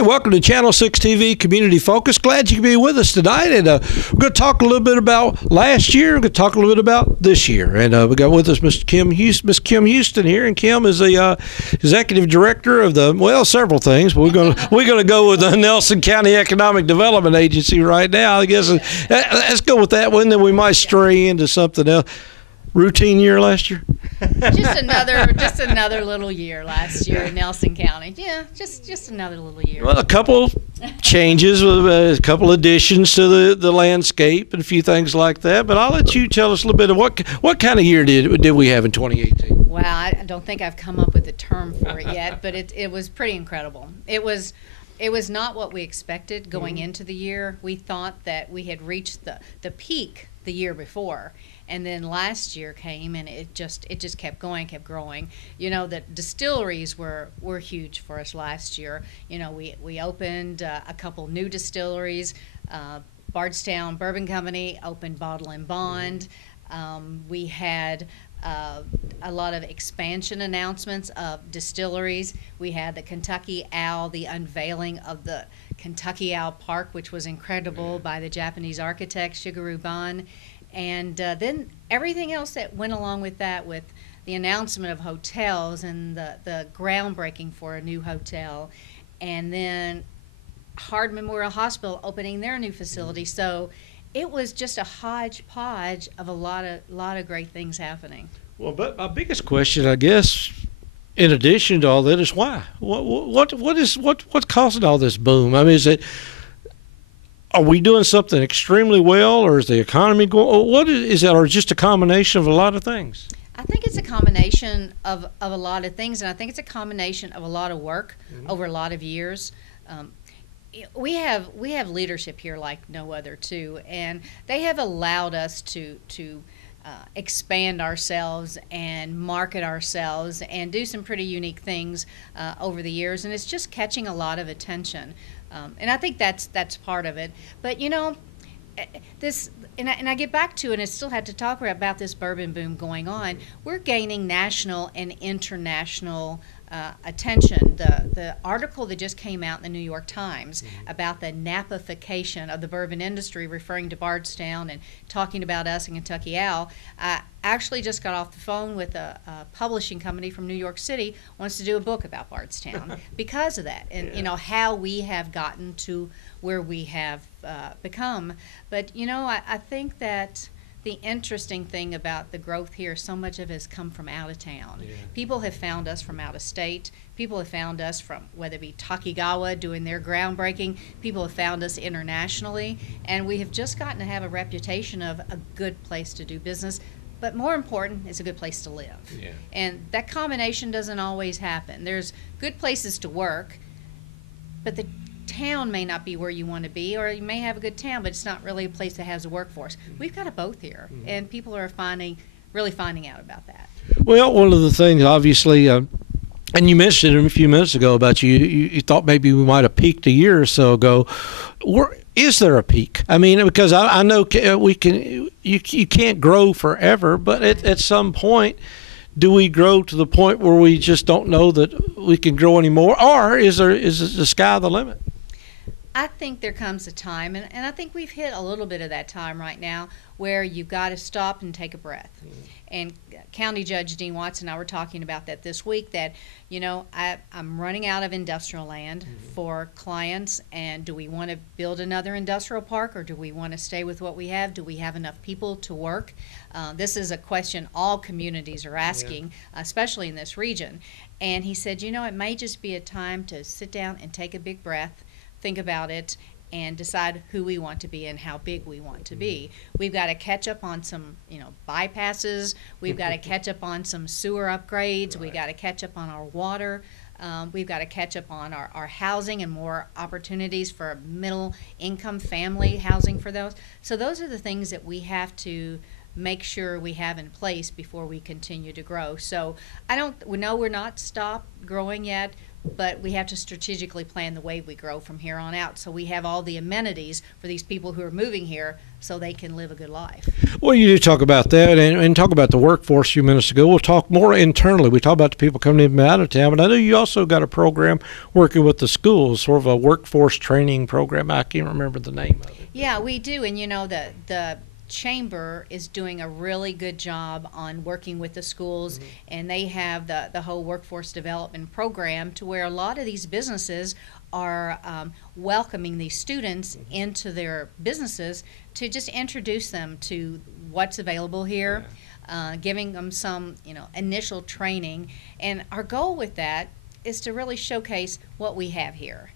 right, welcome to Channel 6 TV Community Focus. Glad you could be with us tonight. And we're going to talk a little bit about last year. We're going to talk a little bit about this year. And we got with us Miss Kim Huston here. And Kim is the executive director of several things. But we're going to go with the Nelson County Economic Development Agency right now. I guess let's go with that one. Then we might stray into something else. Routine year last year? Just another little year last year in Nelson County. Yeah, just another little year. Well, a couple changes, a couple additions to the landscape and a few things like that. But I'll let you tell us a little bit of what kind of year did we have in 2018? Well, I don't think I've come up with a term for it yet, but it was pretty incredible. It was not what we expected going into the year. We thought that we had reached the peak the year before. And then last year came, and it just kept going, kept growing. You know, the distilleries were huge for us last year. You know, we opened a couple new distilleries. Bardstown Bourbon Company opened Bottle and Bond. We had a lot of expansion announcements of distilleries. We had the Kentucky Owl, the unveiling of the Kentucky Owl Park, which was incredible, by the Japanese architect Shigeru Ban. And then everything else that went along with that, with the announcement of hotels and the groundbreaking for a new hotel, and then Hard Memorial Hospital opening their new facility. So it was just a hodgepodge of a lot of great things happening. Well, but my biggest question, I guess, in addition to all that, is why? What's causing all this boom? I mean, are we doing something extremely well, or is the economy going? What is that, or just a combination of a lot of things? I think it's a combination of a lot of things, and I think it's a combination of a lot of work over a lot of years. We have leadership here like no other too, and they have allowed us to expand ourselves and market ourselves and do some pretty unique things over the years, and it's just catching a lot of attention. And I think that's part of it. But you know, I get back to it, and I still had to talk about this bourbon boom going on. We're gaining national and international attention. The article that just came out in the New York Times about the Napafication of the bourbon industry, referring to Bardstown and talking about us in Kentucky Owl, I actually just got off the phone with a publishing company from New York City, wants to do a book about Bardstown because of that, and you know, how we have gotten to where we have become. But you know, I think that the interesting thing about the growth here, so much of it has come from out of town. Yeah. People have found us from out of state. People have found us from, whether it be Takigawa doing their groundbreaking, people have found us internationally, and we have just gotten to have a reputation of a good place to do business. But more important, it's a good place to live. Yeah. And that combination doesn't always happen. There's good places to work, but the town may not be where you want to be, or you may have a good town, but it's not really a place that has a workforce. We've got it both here, and people are really finding out about that. Well, one of the things, obviously, and you mentioned it a few minutes ago about you thought maybe we might have peaked a year or so ago. Is there a peak? I mean, because I know you can't grow forever, but at some point, do we grow to the point where we just don't know that we can grow anymore, or is the sky the limit? I think there comes a time, and I think we've hit a little bit of that time right now, where you've got to stop and take a breath. And County Judge Dean Watson and I were talking about that this week, that, you know, I'm running out of industrial land for clients, and do we want to build another industrial park, or do we want to stay with what we have? Do we have enough people to work? This is a question all communities are asking, especially in this region. And he said, you know, it may just be a time to sit down and take a big breath, think about it, and decide who we want to be and how big we want to be. We've got to catch up on some, bypasses. We've got to catch up on some sewer upgrades. We've got to catch up on our water. We've got to catch up on our housing and more opportunities for middle income family housing for those. So those are the things that we have to make sure we have in place before we continue to grow. So we know we're not stopped growing yet, but we have to strategically plan the way we grow from here on out. So we have all the amenities for these people who are moving here so they can live a good life. Well, you do talk about that and talk about the workforce a few minutes ago. We'll talk more internally. We talk about the people coming in from out of town, but I know you also got a program working with the schools, sort of a workforce training program. I can't remember the name of it. Yeah, we do. And, you know, the Chamber is doing a really good job on working with the schools, and they have the whole workforce development program to where a lot of these businesses are welcoming these students into their businesses to just introduce them to what's available here, giving them some, you know, initial training. And our goal with that is to really showcase what we have here.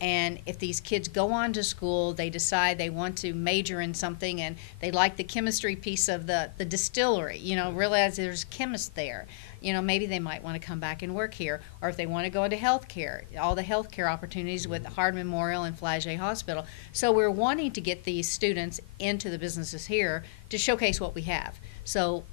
And if these kids go on to school, they decide they want to major in something and they like the chemistry piece of the distillery, you know, realize there's chemists there, you know, maybe they might want to come back and work here. Or if they want to go into healthcare, all the healthcare opportunities with Hard Memorial and Flagey Hospital. So we're wanting to get these students into the businesses here to showcase what we have. So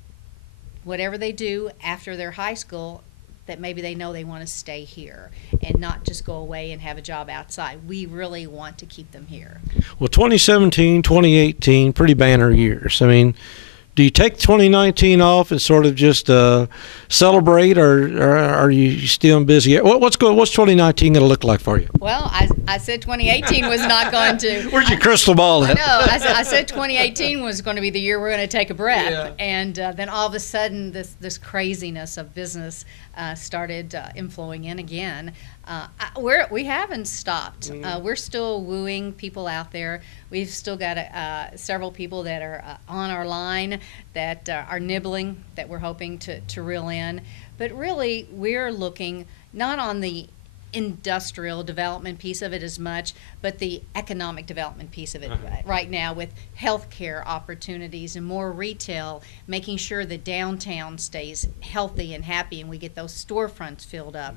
whatever they do after their high school, that maybe they know they want to stay here and not just go away and have a job outside. We really want to keep them here. Well, 2017, 2018, pretty banner years. I mean, do you take 2019 off and sort of just celebrate, or are you still busy? What's 2019 going to look like for you? Well, I said 2018 was not going to. Where's your crystal ball at? No, I said 2018 was going to be the year we're going to take a breath. Yeah. And then all of a sudden, this craziness of business started inflowing in again. We haven't stopped. We're still wooing people out there. We've still got several people that are on our line that are nibbling, that we're hoping to reel in. But really, we're looking not on the industrial development piece of it as much, but the economic development piece of it right now, with healthcare opportunities and more retail, making sure the downtown stays healthy and happy and we get those storefronts filled up.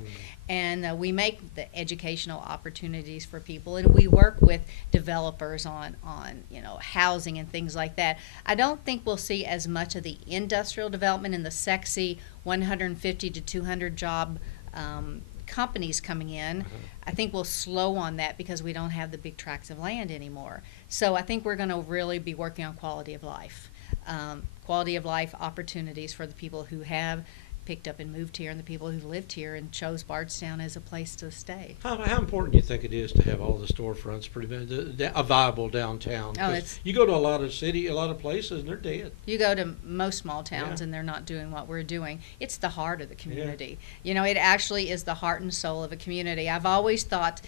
And we make the educational opportunities for people, and we work with developers on you know, housing and things like that. I don't think we'll see as much of the industrial development and the sexy 150 to 200 job companies coming in. I think we'll slow on that because we don't have the big tracts of land anymore. So I think we're going to really be working on quality of life opportunities for the people who have picked up and moved here and the people who lived here and chose Bardstown as a place to stay. How important do you think it is to have all the storefronts, a viable downtown? Oh, you go to a lot of places, and they're dead. You go to most small towns, and they're not doing what we're doing. It's the heart of the community. You know, it actually is the heart and soul of a community. I've always thought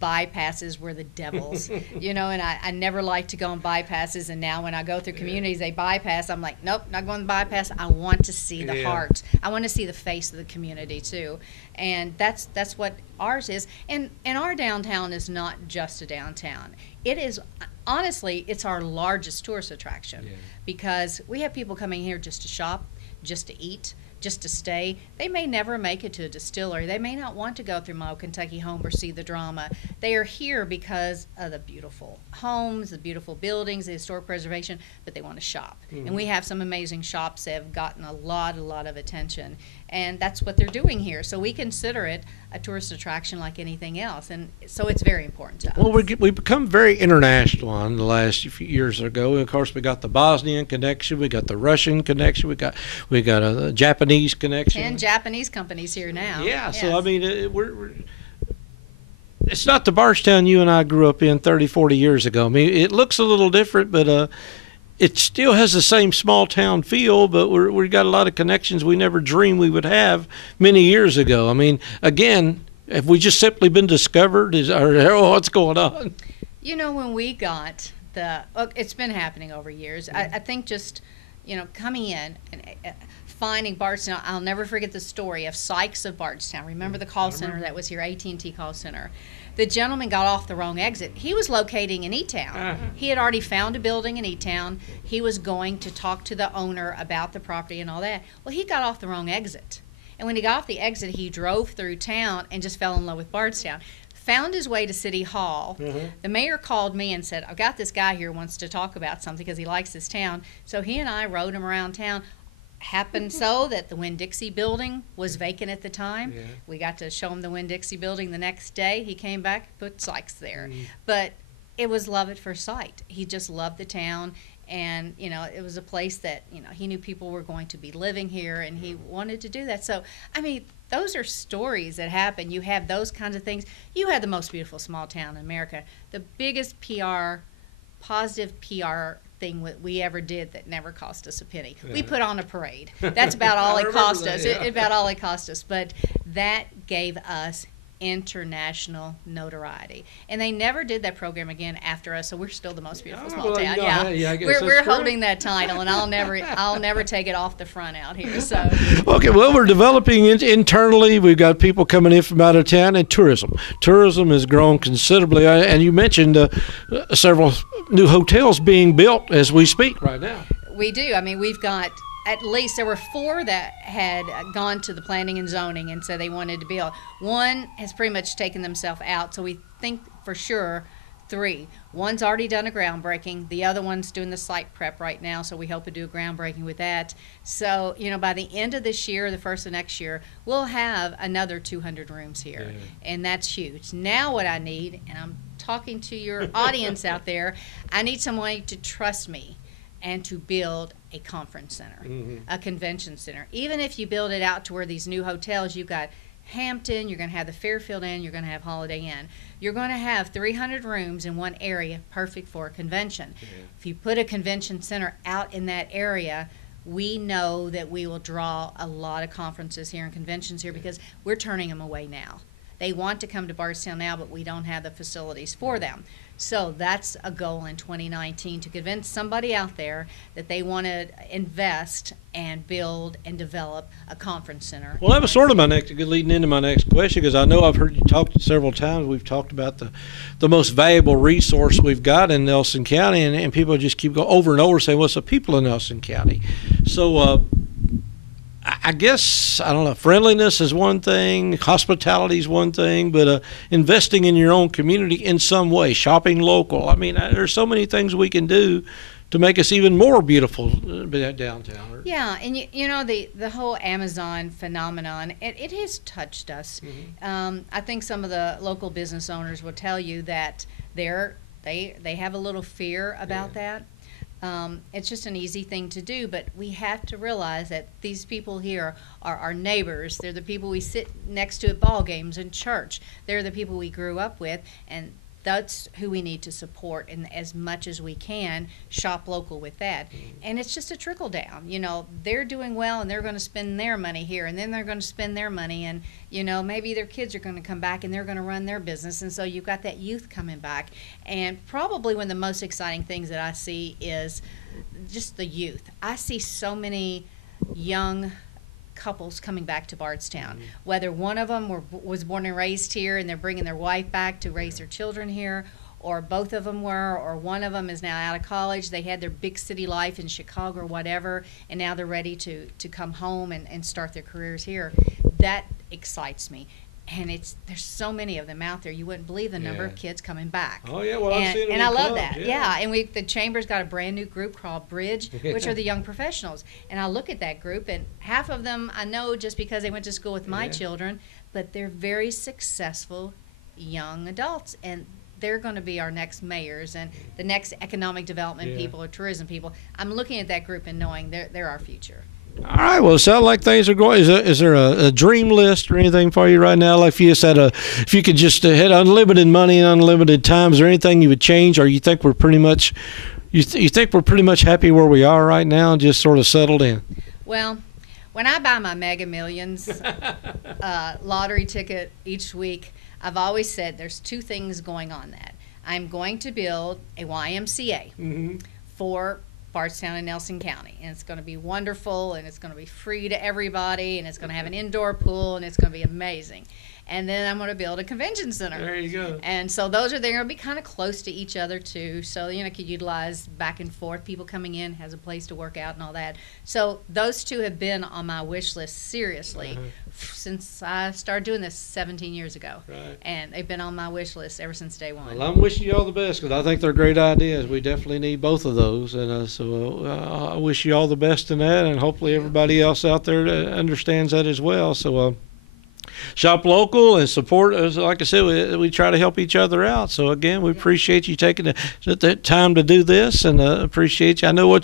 bypasses were the devils, you know, and I never liked to go on bypasses, and now when I go through communities, they bypass, I'm like, nope, not going to bypass. I want to see the heart. I want to see the face of the community too, and that's what ours is. And our downtown is not just a downtown. It is, honestly, it's our largest tourist attraction because we have people coming here just to shop, just to eat, just to stay. They may never make it to a distillery. They may not want to go through my old Kentucky home or see the drama. They are here because of the beautiful homes, the beautiful buildings, the historic preservation, but they want to shop. And we have some amazing shops that have gotten a lot of attention. And that's what they're doing here. So we consider it a tourist attraction like anything else. And so it's very important to us. Well, we've become very international in the last few years ago. And of course, we got the Bosnian connection. We got the Russian connection. We got a Japanese connection. 10 Japanese companies here now. Yeah. Yes. So, I mean, it's not the Bardstown you and I grew up in 30, 40 years ago. I mean, it looks a little different, but it still has the same small town feel, but we've got a lot of connections we never dreamed we would have many years ago. I mean, again, have we just simply been discovered? What's going on? You know, when we got it's been happening over years. I think just, you know, coming in and finding Bardstown. I'll never forget the story of Sykes of Bardstown. Remember the call center that was here, AT&T call center? The gentleman got off the wrong exit. He was locating in E-Town. He had already found a building in E-Town. He was going to talk to the owner about the property and all that. Well, he got off the wrong exit. And when he got off the exit, he drove through town and just fell in love with Bardstown. Found his way to City Hall. The mayor called me and said, I've got this guy here who wants to talk about something because he likes this town. So he and I rode him around town. happened so that the Winn-Dixie building was vacant at the time. Yeah. We got to show him the Winn-Dixie building the next day. He came back, put Sykes there. But it was love at first sight. He just loved the town, and it was a place that he knew people were going to be living here, and he wanted to do that. So I mean, those are stories that happen. You have those kinds of things. You had the most beautiful small town in America. The biggest positive PR thing we ever did that never cost us a penny. We put on a parade. That's about all it cost us. About all it cost us. But that gave us international notoriety, and they never did that program again after us. So we're still the most beautiful small town. We're holding that title, and I'll never take it off the front out here. So okay, well, we're developing internally. We've got people coming in from out of town, and tourism has grown considerably. And you mentioned several new hotels being built as we speak right now. We do. I mean, we've got. At least there were 4 that had gone to the planning and zoning and said they wanted to build. One has pretty much taken themselves out, so we think for sure 3. One's already done a groundbreaking. The other one's doing the site prep right now, so we hope to do a groundbreaking with that. So, by the end of this year, the first of next year, we'll have another 200 rooms here, and that's huge. Now what I need, and I'm talking to your audience out there, I need someone to trust me and to build a conference center, a convention center. Even if you build it out to where these new hotels, you've got Hampton, you're going to have the Fairfield Inn, you're going to have Holiday Inn. You're going to have 300 rooms in one area, perfect for a convention. If you put a convention center out in that area, we know that we will draw a lot of conferences here and conventions here because we're turning them away now. They want to come to Bardstown now, but we don't have the facilities for them. So that's a goal in 2019, to convince somebody out there that they want to invest and build and develop a conference center. Well, that was sort of leading into my next question, because I know I've heard you talk several times. We've talked about the most valuable resource we've got in Nelson County, and people just keep going over and over saying, well, it's the people in Nelson County. So I guess, I don't know, friendliness is one thing, hospitality is one thing, but investing in your own community in some way, shopping local. I mean, there's so many things we can do to make us even more beautiful downtown. Yeah, and the whole Amazon phenomenon, it has touched us. I think some of the local business owners will tell you that they have a little fear about that. It's just an easy thing to do, but we have to realize that these people here are our neighbors. They're the people we sit next to at ball games and church. They're the people we grew up with, and that's who we need to support, and as much as we can, shop local with that. And it's just a trickle down. They're doing well, and they're going to spend their money here, and then they're going to spend their money, and maybe their kids are going to come back and they're going to run their business, and so you've got that youth coming back. And probably one of the most exciting things that I see is just the youth. I see so many young couples coming back to Bardstown, whether one of them was born and raised here and they're bringing their wife back to raise their children here, or both of them were, or one of them is now out of college. They had their big city life in Chicago or whatever, and now they're ready to come home and start their careers here. That excites me. And there's so many of them out there. You wouldn't believe the number of kids coming back. Oh yeah, well I've seen them. And I love that. Yeah, and the Chamber's got a brand new group called Bridge, which are the young professionals. And I look at that group, and half of them I know just because they went to school with my children, but they're very successful young adults, and they're going to be our next mayors and the next economic development people or tourism people. I'm looking at that group and knowing they're our future. All right. Well, it sounds like things are going. Is there a dream list or anything for you right now? Like if you could just had unlimited money and unlimited time, is there anything you would change, or you think we're pretty much, you think we're pretty much happy where we are right now and just sort of settled in? Well, when I buy my Mega Millions lottery ticket each week, I've always said there's 2 things going on that. I'm going to build a YMCA for Bardstown and Nelson County, and it's going to be wonderful, and it's going to be free to everybody, and it's going to have an indoor pool, and it's going to be amazing. and then I'm going to build a convention center. There you go. And so they're going to be kind of close to each other too. So could utilize back and forth. People coming in has a place to work out and all that. So those two have been on my wish list seriously since I started doing this 17 years ago. Right. And they've been on my wish list ever since day one. Well, I'm wishing you all the best because I think they're great ideas. We definitely need both of those, and so I wish you all the best in that, and hopefully everybody else out there understands that as well. So shop local and support us. Like I said, we try to help each other out. So again, we appreciate you taking the time to do this, and appreciate you. I know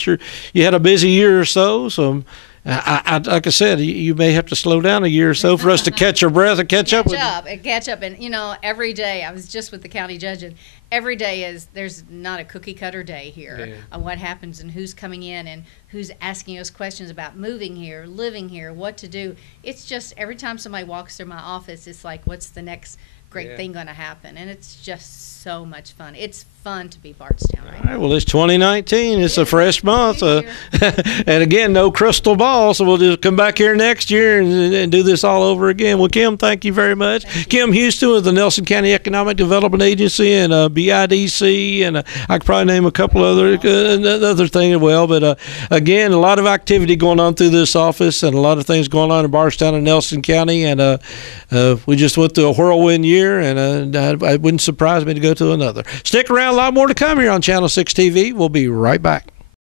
you had a busy year or so, so. I like I said, you may have to slow down a year or so for us to catch our breath and catch up. And every day I was just with the county judge, and every day there's not a cookie cutter day here on what happens and who's coming in and who's asking us questions about moving here, living here, what to do. It's just every time somebody walks through my office, it's like, what's the next great thing going to happen? And it's just so much fun. It's fun to be Bardstown right now. All right, well, it's 2019. It's a fresh month. And again, no crystal ball, so we'll just come back here next year and do this all over again. Well, Kim, thank you very much. Kim Huston with the Nelson County Economic Development Agency and BIDC, and I could probably name a couple other things as well. But again, a lot of activity going on through this office and a lot of things going on in Bardstown and Nelson County. And we just went through a whirlwind year, and it wouldn't surprise me to go to another. Stick around, a lot more to come here on Channel 6 TV. We'll be right back.